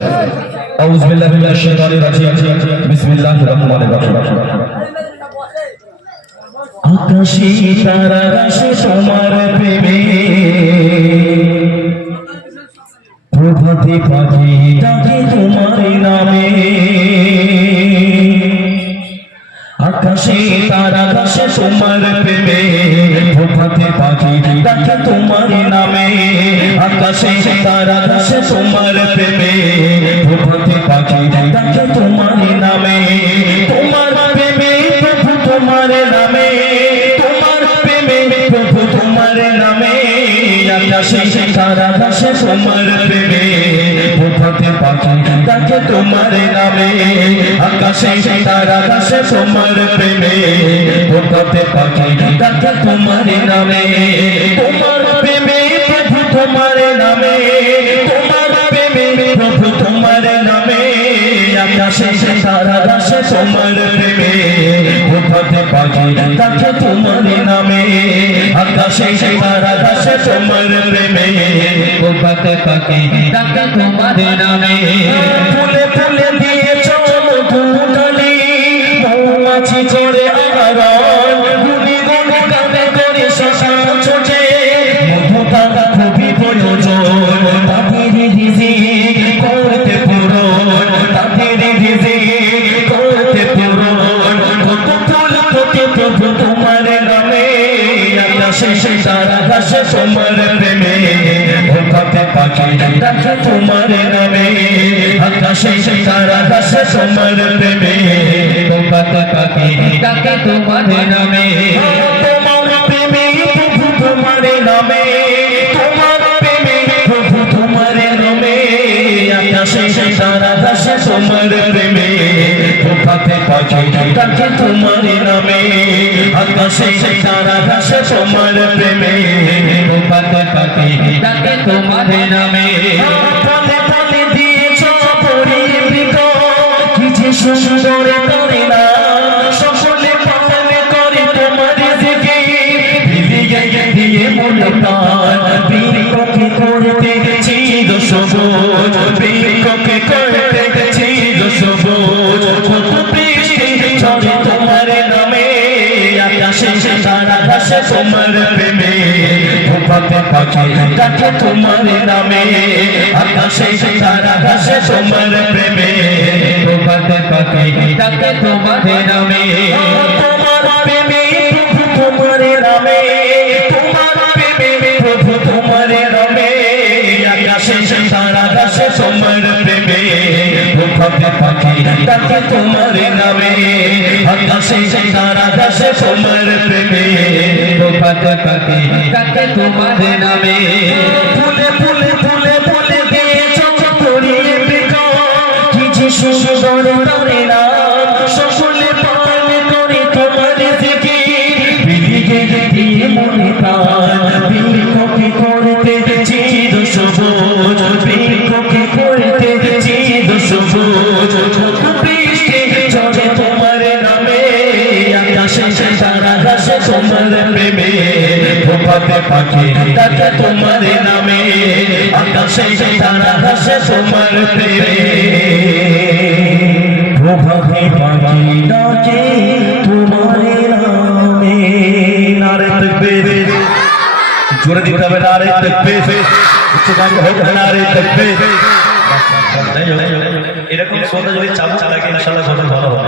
আউযু বিল্লাহি মিনাশ শাইতানির রাজিম বিসমিল্লাহির রহমানির রহিম আকাশে তারা গাছে তোমার প্রেমে প্রভাতে পাখি ডাকে তোমার নামে আকাশে তারা গাছে তোমার প্রেমে প্রভাতে পাখি ডাকে তোমার নামে আকাশে তারা গাছে তোমার প্রেমে প্রভাতে পাখি ডাকে তোমার নামে তোমার প্রেমে প্রভু তোমার নামে তোমার প্রেমে প্রভু তোমার নামে আকাশে তারা গাছে তোমার প্রেমে প্রভাতে পাখি ডাকে তোমার নামে আকাশে তারা গাছে তোমার প্রেমে প্রভাতে পাখি ডাকে তোমার নামে তোমার প্রেমে প্রভু তোমার নামে তোমার প্রেমে প্রভু তোমার নামে আকাশে তারা গাছে তোমার প্রেমে প্রভাতে পাখি ডাকে তোমার নামে আকাশে তারা গাছে তোমার প্রেমে প্রভাতে পাখি ডাকে তোমার নামে ফুলে ফুলে দিয়েছ মধুকালি মৌমাছি করে আগারণ গুনি গুনি গানে করে শশা ছোটে মধুটা খুবই প্রয়োজন তাদের রিজি করতে পূরণ তাদের রিজি করতে পূরণ কত ফুল ফোটে প্রভু তোমার নামে আকাশে তারা গাছে তোমার প্রেমে প্রভাতে পাখি ডাকে তোমার নামে আকাশে তারা গাছে তোমার প্রেমে প্রভাতে পাখি ডাকে তোমার নামে তোমার প্রেমে প্রভু তোমার নামে তোমার প্রেমে প্রভু তোমার নামে আকাশে তারা গাছে তোমার প্রেমে প্রভাতে পাখি ডাকে তোমার নামে আকাশে তারা গাছে তোমার প্রেমে প্রভাতে পাখি ডাকে তোমার নামে পালে পালে দিয়েছ পরিবৃত কি যে সুন্দর তারে না সকলে পালনে করে তোমার জিকির দিয়ে মন প্রাণ বৃক্ষকে করতে চির সবুজ বৃক্ষকে করতে চির সবুজ কত বৃষ্টি ঝরে তোমার নামে আকাশে তারা গাছে তোমার প্রেমে প্রভাতে পাখি ডাকে তোমার নামে আকাশে তারা গাছে তোমার প্রেমে প্রভাতে পাখি ডাকে তোমার নামে তোমার প্রেমে প্রভু তোমার নামে তোমার প্রেমে প্রভু তোমার নামে আকাশে তারা গাছে তোমার প্রেমে প্রভাতে পাখি ডাকে তোমার নামে আকাশে তারা গাছে তোমার প্রেমে প্রভাতে পাখি ডাকে তোমার নামে ফুলে ফুলে ফুলে ফুলে দিয়েছ করিয়ে বিকা কি যে সুন্দর তারে না সকলে পালনে করে তোমার জিকির বিলিয়ে দিয়ে মনে প্রাণ বৃক্ষকে করতে চির সবুজ বৃক্ষকে করতে চির সবুজ কত বৃষ্টি ঝরে তোমার নামে আকাশে তারা গাছে তোমার প্রেমে প্রভাতে পাখি ডাকে তোমার নামে আকাশে তারা গাছে তোমার প্রেমে প্রভাতে পাখি ডাকে তোমার নামে নারে তাকবীর জোরে দিতে হবে নারে তাকবীর উচ্চ গান হোক নারে তাকবীর এরকম শ্রোতা যদি চালু চালাকে ইনশাআল্লাহ ভালো হবে।